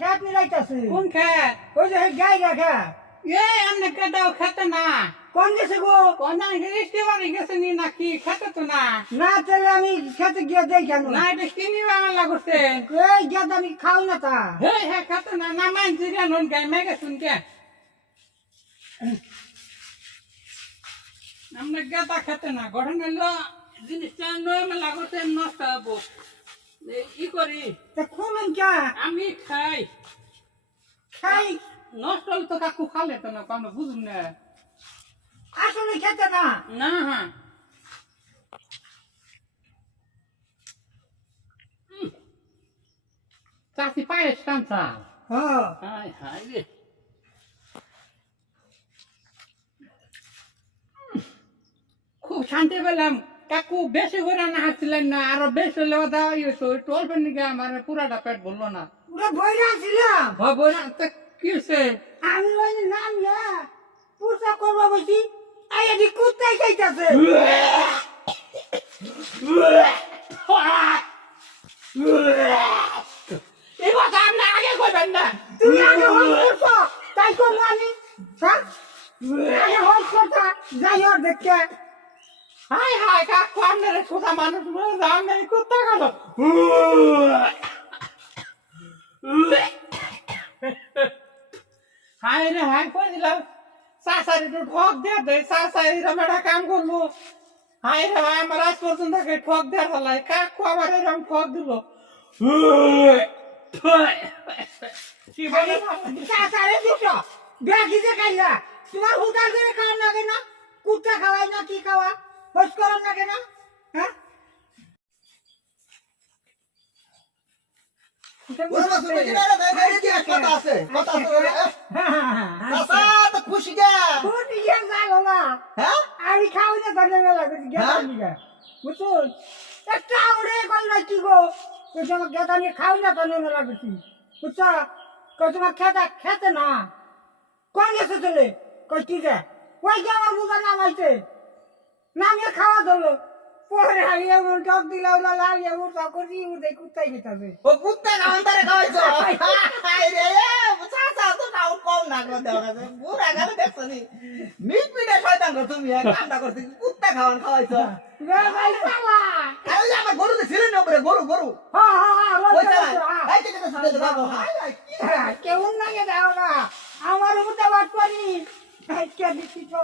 খেত মিলাইতাছে কোন খেত? ওই যে গাই রাখা আমনে কেটাও খেতে না। কোন গেছে গো কোন রিস্টি বাড়ি গেছে নি নাকি? খেতে তো না। না তাহলে আমি খেতে গিয়ে দেই কেন না এটা কিনি বাংলা করছে। এই গেদ আমি খাও না তা হ্যাঁ খেতে না না মানছি রে নুন গাই মেগে শুনকে। আমরা গেতা খেতে না গঠন হইলো জিনিসটা নয় মেলা করতে নষ্ট হবো। ই করি তা খুলুন কে আমি খাই খাই নষ্ট হলে তো কাকু খালে তো না আমরা বুঝুন না। আসলে খেতে না না হ্যাঁ চাষি পায়েস কাঁচা হ্যাঁ হাই হাই রে খুব শান্তি পেলাম। কাকু বেশি করে না হাসছিলেন না আরো বেশি হলে দেওয়া হয়েছে ওই টলপের নিকে আমার পুরাটা পেট ভরলো না। পুরো বইরা ছিলাম হবো না তো কি হয়েছে? আমি ওই নাম না পূজা করবো বলছি এই এদি কুত্তাই খাইতাছে এই কথা আপনি আগে কইবেন না। তুমি আগে হল করছো তাই করবো আমি হ্যাঁ আগে হল করছা যাই ওর দেখতে হাই হাই কাকু আপনার সোজা মানুষ আমি কুত্তা গেল। হাই রে হাই কইছিলাম চাষারি তো ঠক দিয়ে দেয় চাষারি একটা কাম করলো। হাই রে হাই আমার আজ পর্যন্ত ঠক দেওয়ার ফেলায় কাকু আমার এরকম ঠক দিল। চাচারে দুটো ব্যাগিতে খাইলা তোমার হুদার করে খাওয়ার না কেন কুত্তা খাওয়াই না কি খাওয়া হোস করার না কেন হ্যাঁ আমি খাওয়াই না ধরে মেলা বুঝছো একটা উড়ে করলে কি গো তোমার গেদা নিয়ে খাওয়াই না ধরে মেলা করছি বুঝছো তোমার খেতে খেতে না কোন গেছে চলে কই কি যে ওই যে আমার বুঝা নামাইছে নামিয়ে খাওয়া ধরলো পরে আমি এমন টক দিলা ওলা লাগিয়ে উঠা করছি উঠে কুত্তাই খেতেছে ও কুত্তা খাওয়ান তারে খাওয়াইছো হাই রে চাচা তো নাও কম না গো দেওয়া গেছে বুড়া গেলে দেখছো নি মিট মিটে শয়তান গো তুমি কামটা করতে কুত্তা খাওয়ান খাওয়াইছো ভাই শালা আরে ওই আমার গরু ছিলেন না উপরে গরু গরু হ্যাঁ হ্যাঁ ওই হ্যাঁ চালা এই যে শুনতে যাবো হাই হাই কেমন লাগে দাও না আমার মতো বাট করি কে দিচ্ছি তো